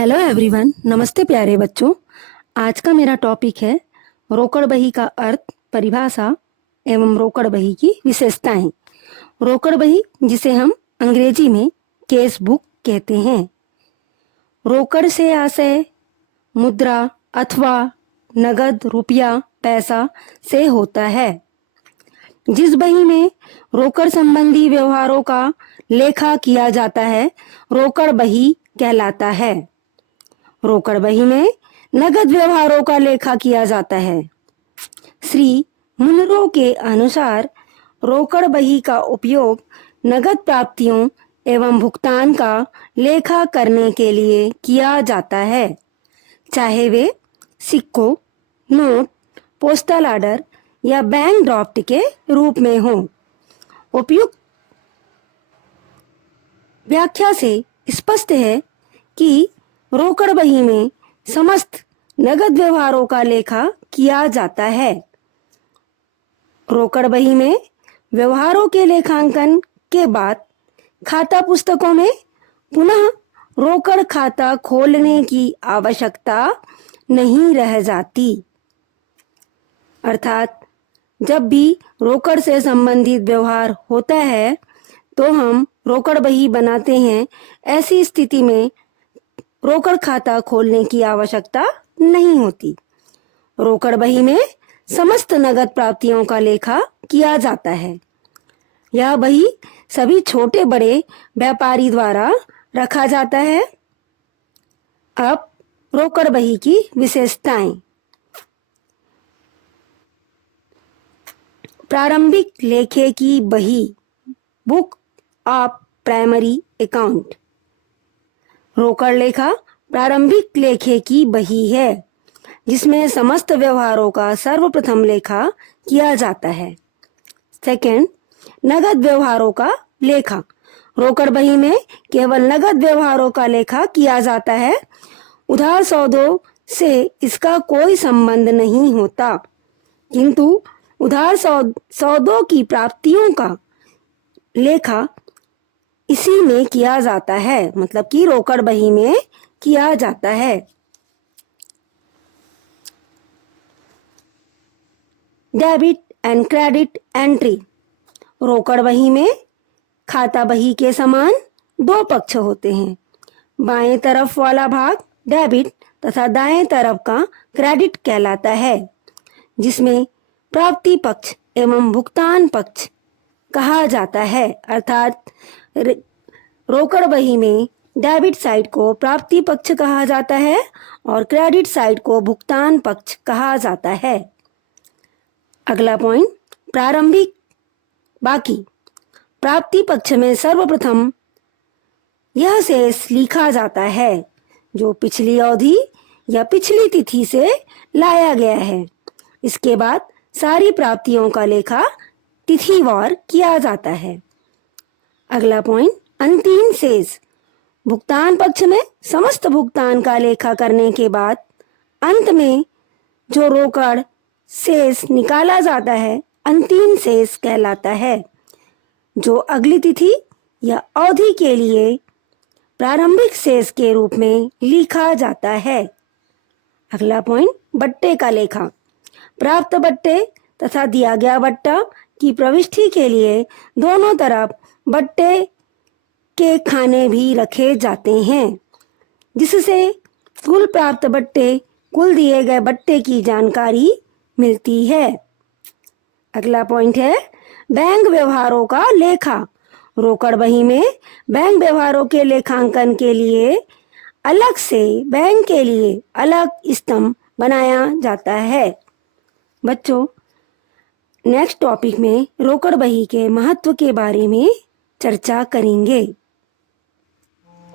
Hello everyone, नमस्ते प्यारे बच्चों। आज का मेरा टॉपिक है रोकड़ बही का अर्थ, परिभाषा एवं रोकड़ बही की विशेषताएं। रोकड़ बही, जिसे हम अंग्रेजी में केस बुक कहते हैं। रोकड़ से आशय मुद्रा अथवा नगद, रुपया, पैसा से होता है। जिस बही में रोकड़ संबंधी व्यवहारों का लेखा किया जाता है, रोकड़ बही कहलाता है। रोकड़ बही में नगद व्यवहारों का लेखा किया जाता है। श्री मुनरो के अनुसार रोकड़ बही का उपयोग नगद प्राप्तियों एवं भुगतान का लेखा करने के लिए किया जाता है, चाहे वे सिक्कों, नोट, पोस्टल ऑर्डर या बैंक ड्राफ्ट के रूप में हो। उपयुक्त व्याख्या से स्पष्ट है कि रोकड़ बही में समस्त नगद व्यवहारों का लेखा किया जाता है। रोकड़ बही में व्यवहारों के लेखांकन के बाद खाता पुस्तकों में पुनः रोकड़ खाता खोलने की आवश्यकता नहीं रह जाती। अर्थात जब भी रोकड़ से संबंधित व्यवहार होता है तो हम रोकड़ बही बनाते हैं। ऐसी स्थिति में रोकड़ खाता खोलने की आवश्यकता नहीं होती। रोकड़ बही में समस्त नगद प्राप्तियों का लेखा किया जाता है। यह बही सभी छोटे बड़े व्यापारी द्वारा रखा जाता है। अब रोकड़ बही की विशेषताएं। प्रारंभिक लेखे की बही, बुक ऑफ प्राइमरी अकाउंट। रोकड़ लेखा प्रारंभिक लेखे की बही है जिसमें समस्त व्यवहारों का सर्वप्रथम लेखा किया जाता है। सेकंड, नगद व्यवहारों का लेखा। रोकड़ बही में केवल नगद व्यवहारों का लेखा किया जाता है। उधार सौदों से इसका कोई संबंध नहीं होता, किंतु उधार सौदों की प्राप्तियों का लेखा इसी में किया जाता है, मतलब कि रोकड़ बही में किया जाता है। Debit and credit entry. रोकड़ बही में खाता बही के समान दो पक्ष होते हैं। बाएं तरफ वाला भाग डेबिट तथा दाएं तरफ का क्रेडिट कहलाता है, जिसमें प्राप्ति पक्ष एवं भुगतान पक्ष कहा जाता है। अर्थात रोकड़ बही में डेबिट साइड को प्राप्ति पक्ष कहा जाता है और क्रेडिट साइड को भुगतान पक्ष कहा जाता है। अगला पॉइंट, प्रारंभिक बाकी। प्राप्ति पक्ष में सर्वप्रथम यह शेष लिखा जाता है जो पिछली अवधि या पिछली तिथि से लाया गया है। इसके बाद सारी प्राप्तियों का लेखा तिथिवार किया जाता है। अगला पॉइंट, अंतिम शेष। भुगतान पक्ष में समस्त भुगतान का लेखा करने के बाद अंत में जो रोकड़ शेष निकाला जाता है अंतिम शेष कहलाता है, जो अगली तिथि या अवधि के लिए प्रारंभिक शेष के रूप में लिखा जाता है। अगला पॉइंट, बट्टे का लेखा। प्राप्त बट्टे तथा दिया गया बट्टा की प्रविष्टि के लिए दोनों तरफ बट्टे के खाने भी रखे जाते हैं, जिससे कुल प्राप्त बट्टे, कुल दिए गए बट्टे की जानकारी मिलती है। अगला पॉइंट है बैंक व्यवहारों का लेखा। रोकड़ बही में बैंक व्यवहारों के लेखांकन के लिए अलग से बैंक के लिए अलग स्तंभ बनाया जाता है। बच्चों, नेक्स्ट टॉपिक में रोकड़ बही के महत्व के बारे में चर्चा करेंगे।